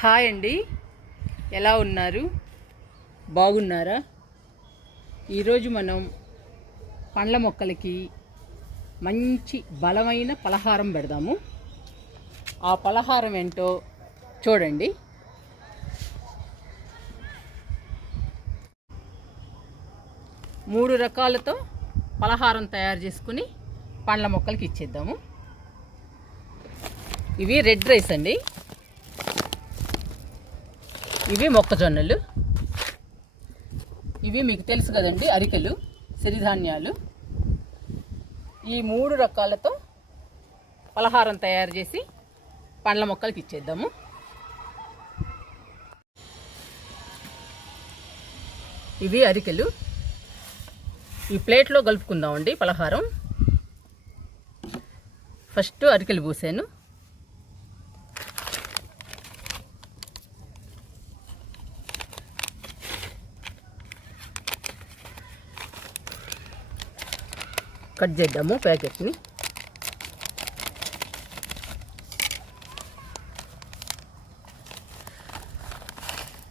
Hi అండి. ఎలా ఉన్నారు? బాగున్నారా? ఈరోజు మనం పండ్ల మొక్కలకి మంచి బలమైన పలహారం పెడదాము. ఆ పలహారం ఏంటో చూడండి. మూడు రకాలతో పలహారం తయారు చేసుకుని పండ్ల మొక్కలకి ఇచ్చేద్దాము. ఇవి రెడ్ రైస్ అండి. ఇవి మొక్కజొన్నలు. ఇవి మీకు తెలుసు కదండి అరికెలు సిరిధాన్యాలు. ఈ మూడు రకాలతో పలహారం తయారు చేసి పండ్ల మొక్కలకి ఇచ్చేద్దాము. ఇవి అరికెలు. ఈ ప్లేట్లో కలుపుకుందామండి పలహారం. ఫస్ట్ అరికెలు పూసాను. కట్ చేద్దాము ప్యాకెట్ని.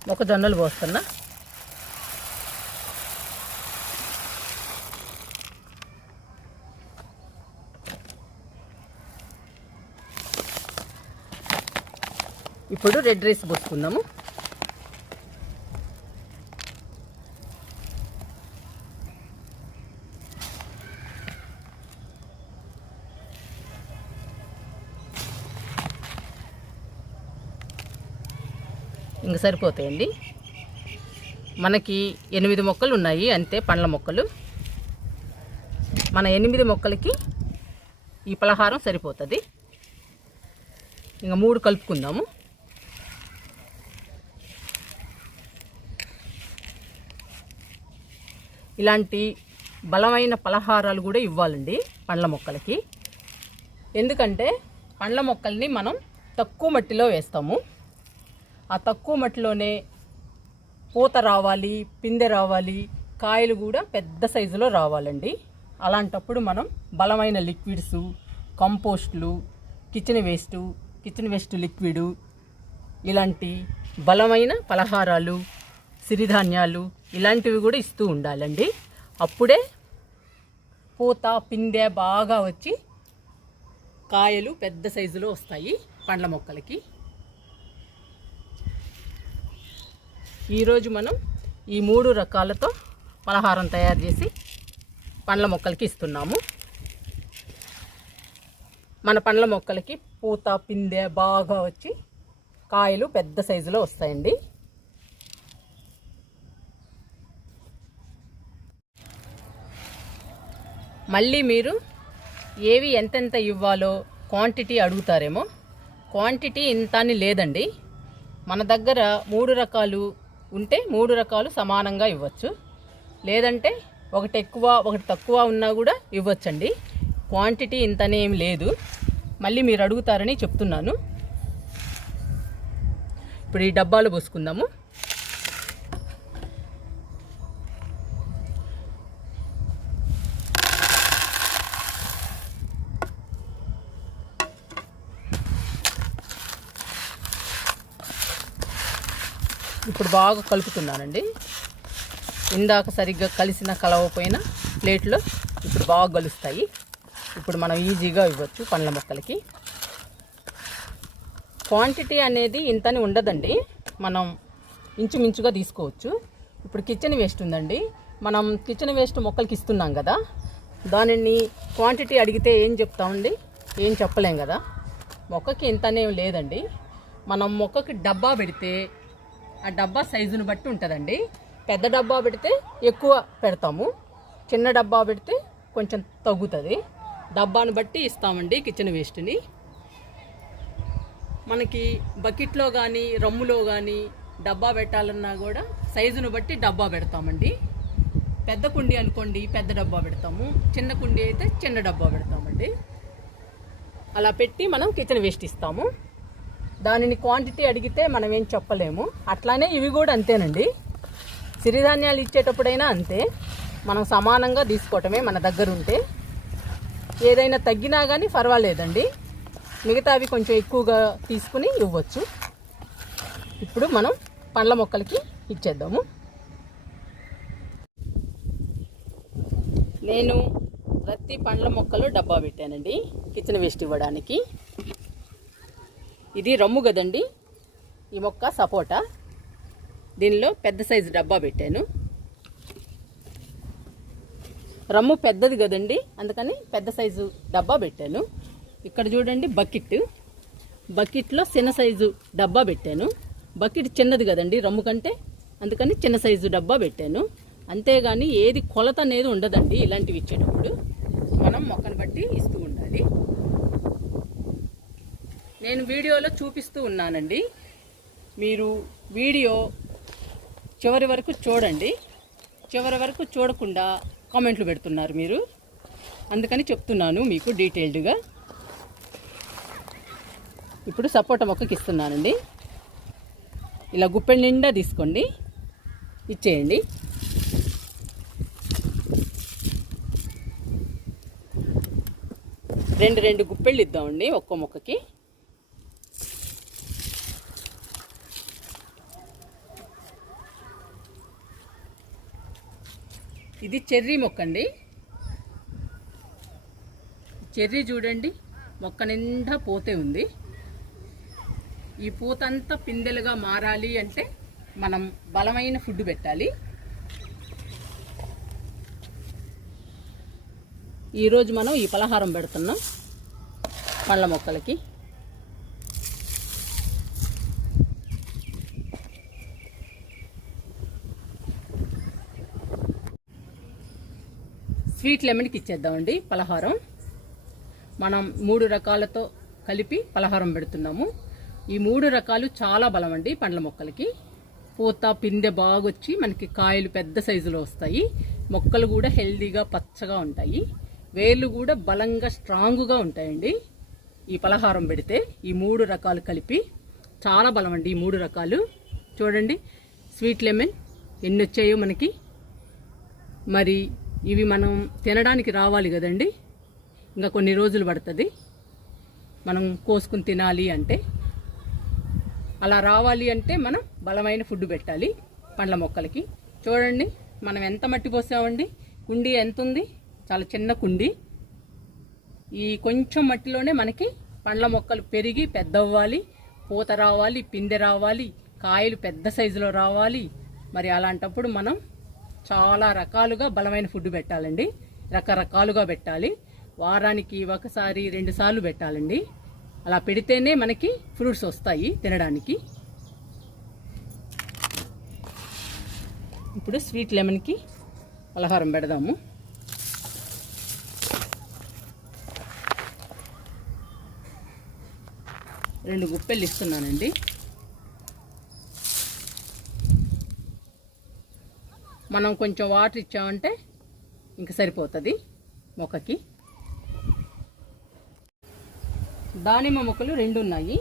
మొక్కజొన్నలు పోస్తున్నా. ఇప్పుడు రెడ్ రైస్ పోసుకుందాము. ఇంక సరిపోతాయండి. మనకి ఎనిమిది మొక్కలు ఉన్నాయి అంతే పండ్ల మొక్కలు. మన ఎనిమిది మొక్కలకి ఈ పలహారం సరిపోతుంది. ఇంకా మూడు కలుపుకుందాము. ఇలాంటి బలమైన పలహారాలు కూడా ఇవ్వాలండి పండ్ల మొక్కలకి. ఎందుకంటే పండ్ల మొక్కల్ని మనం తక్కువ మట్టిలో వేస్తాము. ఆ తక్కువ మట్టిలోనే పూత రావాలి పిందె రావాలి కాయలు కూడా పెద్ద సైజులో రావాలండి. అలాంటప్పుడు మనం బలమైన liquids కంపోస్ట్లు kitchen waste kitchen waste liquid ఇలాంటి బలమైన పలహారాలు సిరిధాన్యాలు ఇలాంటివి కూడా ఇస్తూ ఉండాలండి. అప్పుడే పూత పిందె బాగా వచ్చి కాయలు పెద్ద సైజులో వస్తాయి పండ్ల మొక్కలకి. ఈరోజు మనం ఈ మూడు రకాలతో పలహారం తయారు చేసి పండ్ల మొక్కలకి ఇస్తున్నాము. మన పండ్ల మొక్కలకి పూత పిందె బాగా వచ్చి కాయలు పెద్ద సైజులో వస్తాయండి. మళ్ళీ మీరు ఏవి ఎంతెంత ఇవ్వాలో క్వాంటిటీ అడుగుతారేమో. క్వాంటిటీ ఇంత అని లేదండి. మన దగ్గర మూడు రకాలు ఉంటే మూడు రకాలు సమానంగా ఇవ్వచ్చు. లేదంటే ఒకటి ఎక్కువ ఒకటి తక్కువ ఉన్నా కూడా ఇవ్వచ్చండి. క్వాంటిటీ ఇంతనే లేదు. మళ్ళీ మీరు అడుగుతారని చెప్తున్నాను. ఇప్పుడు ఈ డబ్బాలు పోసుకుందాము. ఇప్పుడు బాగా కలుపుతున్నానండి. ఇందాక సరిగ్గా కలిసిన కలవపోయిన ప్లేట్లో ఇప్పుడు బాగా కలుస్తాయి ఇప్పుడు మనం ఈజీగా ఇవ్వచ్చు పండ్ల మొక్కలకి. క్వాంటిటీ అనేది ఇంతని ఉండదండి. మనం ఇంచుమించుగా తీసుకోవచ్చు. ఇప్పుడు కిచెన్ వేస్ట్ ఉందండి. మనం కిచెన్ వేస్ట్ మొక్కలకి ఇస్తున్నాం కదా. దానిని క్వాంటిటీ అడిగితే ఏం చెప్తామండి? ఏం చెప్పలేం కదా. మొక్కకి ఇంతనే లేదండి. మనం మొక్కకి డబ్బా పెడితే ఆ డబ్బా సైజును బట్టి ఉంటుందండి. పెద్ద డబ్బా పెడితే ఎక్కువ పెడతాము. చిన్న డబ్బా పెడితే కొంచెం తగ్గుతుంది. డబ్బాను బట్టి ఇస్తామండి కిచెన్ వేస్ట్ని. మనకి బకెట్లో కానీ రమ్ములో కానీ డబ్బా పెట్టాలన్నా కూడా సైజును బట్టి డబ్బా పెడతామండి. పెద్ద కుండి అనుకోండి పెద్ద డబ్బా పెడతాము. చిన్న కుండి అయితే చిన్న డబ్బా పెడతామండి. అలా పెట్టి మనం కిచెన్ వేస్ట్ ఇస్తాము. దానిని క్వాంటిటీ అడిగితే మనం ఏం చెప్పలేము. అట్లానే ఇవి కూడా అంతేనండి. సిరిధాన్యాలు ఇచ్చేటప్పుడైనా అంతే. మనం సమానంగా తీసుకోవటమే మన దగ్గర ఉంటే. ఏదైనా తగ్గినా కానీ పర్వాలేదండి. మిగతావి కొంచెం ఎక్కువగా తీసుకుని ఇవ్వచ్చు. ఇప్పుడు మనం పండ్ల మొక్కలకి ఇచ్చేద్దాము. నేను ప్రతి పండ్ల మొక్కలు డబ్బా పెట్టానండి. కిచెన్ వేస్ట్ ఇవ్వడానికి. ఇది రమ్ము కదండి. ఈ మొక్క సపోటా. దీనిలో పెద్ద సైజు డబ్బా పెట్టాను. రమ్ము పెద్దది కదండి అందుకని పెద్ద సైజు డబ్బా పెట్టాను. ఇక్కడ చూడండి బకెట్. బకెట్లో చిన్న సైజు డబ్బా పెట్టాను. బకెట్ చిన్నది కదండి రమ్ము కంటే అందుకని చిన్న సైజు డబ్బా పెట్టాను. అంతేగాని ఏది కొలత అనేది ఉండదండి ఇలాంటివి ఇచ్చేటప్పుడు. మనం మొక్కను బట్టి ఇస్తూ ఉండాలి. నేను వీడియోలో చూపిస్తూ ఉన్నానండి. మీరు వీడియో చివరి వరకు చూడండి. చివరి వరకు చూడకుండా కామెంట్లు పెడుతున్నారు మీరు. అందుకని చెప్తున్నాను మీకు డీటెయిల్డ్గా. ఇప్పుడు సపోటా మొక్కకి ఇస్తున్నానండి. ఇలా గుప్పెడి నిండా తీసుకోండి. ఇచ్చేయండి. రెండు రెండు గుప్పెళ్ళు ఇద్దామండి ఒక్కో మొక్కకి. ఇది చెర్రీ మొక్క అండి చెర్రీ చూడండి మొక్క నిండా పోతే ఉంది. ఈ పూత అంతా పిందెలుగా మారాలి అంటే మనం బలమైన ఫుడ్ పెట్టాలి. ఈరోజు మనం ఈ పలహారం పెడుతున్నాం పళ్ళ మొక్కలకి. స్వీట్ లెమన్కి ఇచ్చేద్దామండి పలహారం. మనం మూడు రకాలతో కలిపి పలహారం పెడుతున్నాము. ఈ మూడు రకాలు చాలా బలం అండి పండ్ల మొక్కలకి. పూత పిందె బాగొచ్చి మనకి కాయలు పెద్ద సైజులో వస్తాయి. మొక్కలు కూడా హెల్దీగా పచ్చగా ఉంటాయి. వేర్లు కూడా బలంగా స్ట్రాంగ్గా ఉంటాయండి. ఈ పలహారం పెడితే ఈ మూడు రకాలు కలిపి చాలా బలం అండి ఈ మూడు రకాలు. చూడండి స్వీట్ లెమన్ ఎన్ని వచ్చాయో మనకి. మరి ఇవి మనం తినడానికి రావాలి కదండి? ఇంకా కొన్ని రోజులు పడుతుంది. మనం కోసుకుని తినాలి అంటే. అలా రావాలి అంటే మనం బలమైన ఫుడ్ పెట్టాలి పండ్ల మొక్కలకి. చూడండి మనం ఎంత మట్టి పోసామండి? కుండీ ఎంత ఉంది చాలా చిన్న కుండీ. ఈ కొంచెం మట్టిలోనే మనకి పండ్ల మొక్కలు పెరిగి పెద్ద అవ్వాలి పూత రావాలి పిందె రావాలి కాయలు పెద్ద సైజులో రావాలి. మరి అలాంటప్పుడు మనం చాలా రకాలుగా బలమైన ఫుడ్ పెట్టాలండి. రకరకాలుగా పెట్టాలి. వారానికి ఒకసారి రెండు సార్లు పెట్టాలండి. అలా పెడితేనే మనకి ఫ్రూట్స్ వస్తాయి తినడానికి. ఇప్పుడు స్వీట్ లెమన్కి పలహారం పెడదాము. రెండు గుప్పెలు ఇస్తున్నానండి. మనం కొంచెం వాటర్ ఇచ్చామంటే ఇంక సరిపోతుంది మొక్కకి. దానిమ్మ మొక్కలు రెండు ఉన్నాయి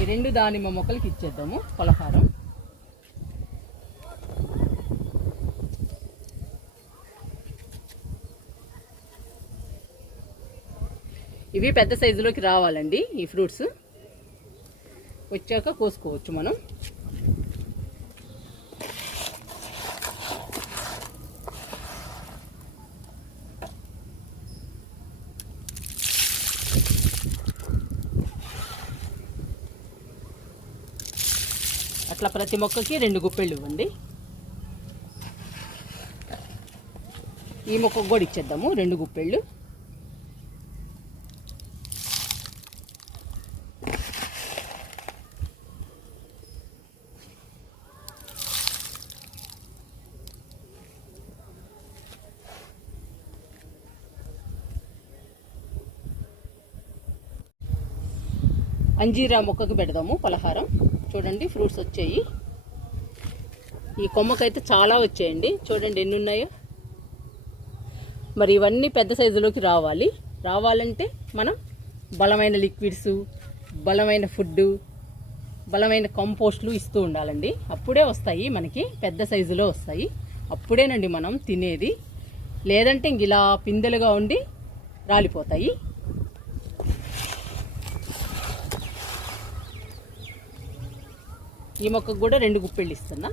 ఈ రెండు దానిమ్మ మొక్కలకి ఇచ్చేద్దాము పలహారం ఇవి పెద్ద సైజులోకి రావాలండి ఈ ఫ్రూట్స్. వచ్చాక కోసుకోవచ్చు మనం. ప్రతి మొక్కకి రెండు గుప్పెళ్ళు ఇవ్వండి. ఈ మొక్కకు కూడా ఇచ్చేద్దాము రెండు గుప్పెళ్ళు. అంజీరా మొక్కకు పెడదాము పలహారం చూడండి ఫ్రూట్స్ వచ్చాయి. ఈ కొమ్మకైతే చాలా వచ్చాయండి. చూడండి ఎన్ని ఉన్నాయో మరి ఇవన్నీ పెద్ద సైజులోకి రావాలి. రావాలంటే మనం బలమైన లిక్విడ్స్ బలమైన ఫుడ్ బలమైన కంపోస్ట్లు ఇస్తూ ఉండాలండి. అప్పుడే వస్తాయి మనకి పెద్ద సైజులో వస్తాయి. అప్పుడేనండి మనం తినేది. లేదంటే ఇంక ఇలా పిందెలుగా ఉండి రాలిపోతాయి. ఈ మొక్కకు కూడా రెండు గుప్పెళ్ళు ఇస్తున్నా.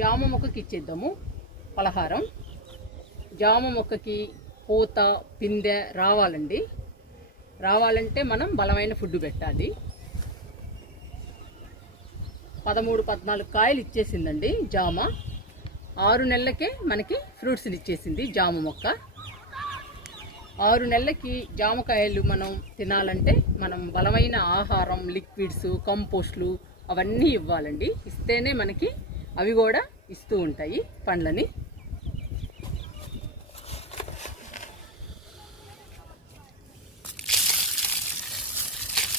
జామ మొక్కకి ఇచ్చేద్దాము పలహారం. జామ మొక్కకి పూత పిందె రావాలండి. రావాలంటే మనం బలమైన ఫుడ్ పెట్టాలి. పదమూడు పద్నాలుగు కాయలు ఇచ్చేసిందండి జామ. ఆరు నెలలకే మనకి ఫ్రూట్స్ని ఇచ్చేసింది జామ మొక్క. ఆరు నెలలకి జామకాయలు మనం తినాలంటే మనం బలమైన ఆహారం లిక్విడ్స్ కంపోస్ట్లు అవన్నీ ఇవ్వాలండి. ఇస్తేనే మనకి అవి కూడా ఇస్తూ ఉంటాయి పండ్లని.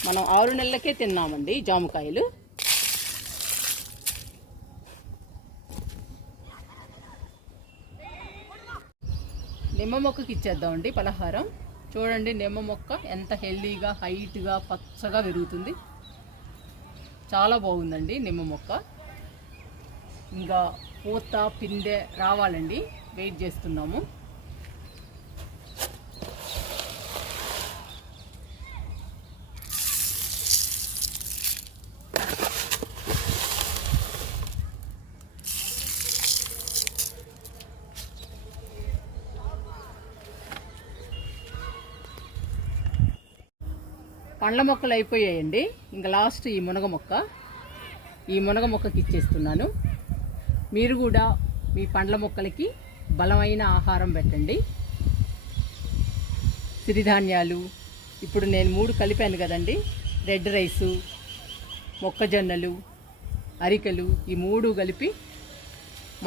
మనం ఆరు నెలలకే తిన్నామండి జామకాయలు నిమ్మ మొక్కకి ఇచ్చేద్దామండి పలహారం. చూడండి నిమ్మ మొక్క ఎంత హెల్దీగా హైట్గా పచ్చగా పెరుగుతుంది. చాలా బాగుందండి నిమ్మ మొక్క. ఇంకా పూత పిందె రావాలండి. వెయిట్ చేస్తున్నాము. పండ్ల మొక్కలు అయిపోయాయండి. ఇంకా లాస్ట్ ఈ మునగ మొక్క. ఈ మునగ మొక్కకి ఇచ్చేస్తున్నాను. మీరు కూడా మీ పండ్ల మొక్కలకి బలమైన ఆహారం పెట్టండి. సిరిధాన్యాలు. ఇప్పుడు నేను మూడు కలిపాను కదండి. రెడ్ రైసు మొక్కజొన్నలు అరికలు ఈ మూడు కలిపి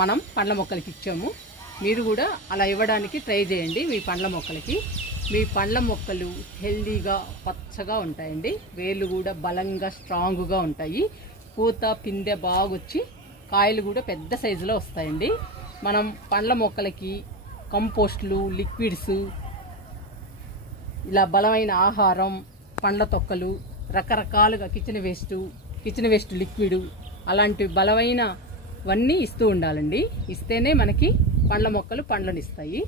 మనం పండ్ల మొక్కలకి ఇచ్చాము. మీరు కూడా అలా ఇవ్వడానికి ట్రై చేయండి మీ పండ్ల మొక్కలకి. మీ పండ్ల మొక్కలు హెల్దీగా పచ్చగా ఉంటాయండి. వేర్లు కూడా బలంగా స్ట్రాంగ్గా ఉంటాయి. పూత పిందె బాగొచ్చి కాయలు కూడా పెద్ద సైజులో వస్తాయండి. మనం పండ్ల మొక్కలకి కంపోస్ట్లు లిక్విడ్స్ ఇలా బలమైన ఆహారం పండ్ల తొక్కలు రకరకాలుగా kitchen waste kitchen waste liquid అలాంటి బలమైనవన్నీ ఇస్తూ ఉండాలండి. ఇస్తేనే మనకి పండ్ల మొక్కలు పండ్లను ఇస్తాయి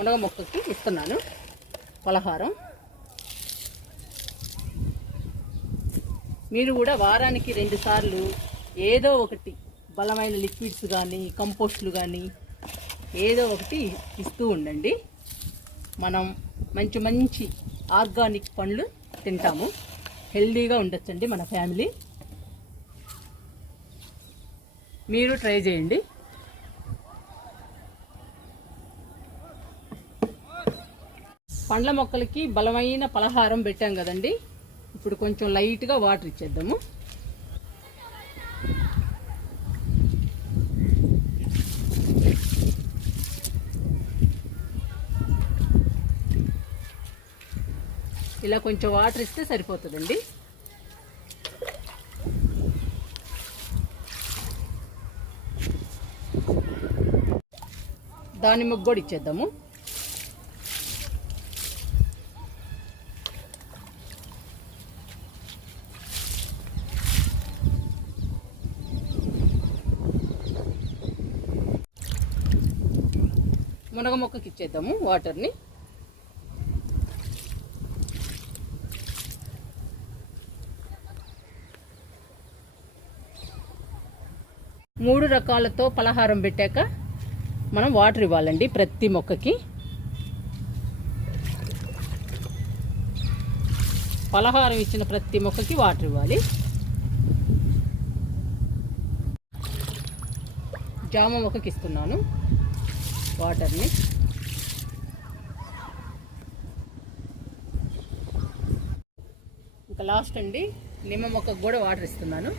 మునగ మొక్కకి ఇస్తున్నాను. పలహారం. మీరు కూడా వారానికి రెండు సార్లు ఏదో ఒకటి బలమైన లిక్విడ్స్ కానీ కంపోస్ట్లు కానీ ఏదో ఒకటి ఇస్తూ ఉండండి. మనం మంచి మంచి ఆర్గానిక్ పండ్లు తింటాము. హెల్దీగా ఉండొచ్చండి మన ఫ్యామిలీ. మీరు ట్రై చేయండి. పండ్ల మొక్కలకి బలమైన పలహారం పెట్టాం కదండి. ఇప్పుడు కొంచెం లైట్గా వాటర్ ఇచ్చేద్దాము. ఇలా కొంచెం వాటర్ ఇస్తే సరిపోతుందండి. దానిమ్మ కూడా ఇచ్చేద్దాము. మునగ మొక్కకి ఇచ్చేద్దాము వాటర్ని. మూడు రకాలతో పలహారం పెట్టాక మనం వాటర్ ఇవ్వాలండి ప్రతి మొక్కకి. పలహారం ఇచ్చిన ప్రతి మొక్కకి వాటర్ ఇవ్వాలి. జామ మొక్కకి ఇస్తున్నాను వాటర్ని. ఇంకా లాస్ట్ అండి నిమ్మ మొక్కకు కూడా వాటర్ ఇస్తున్నాను.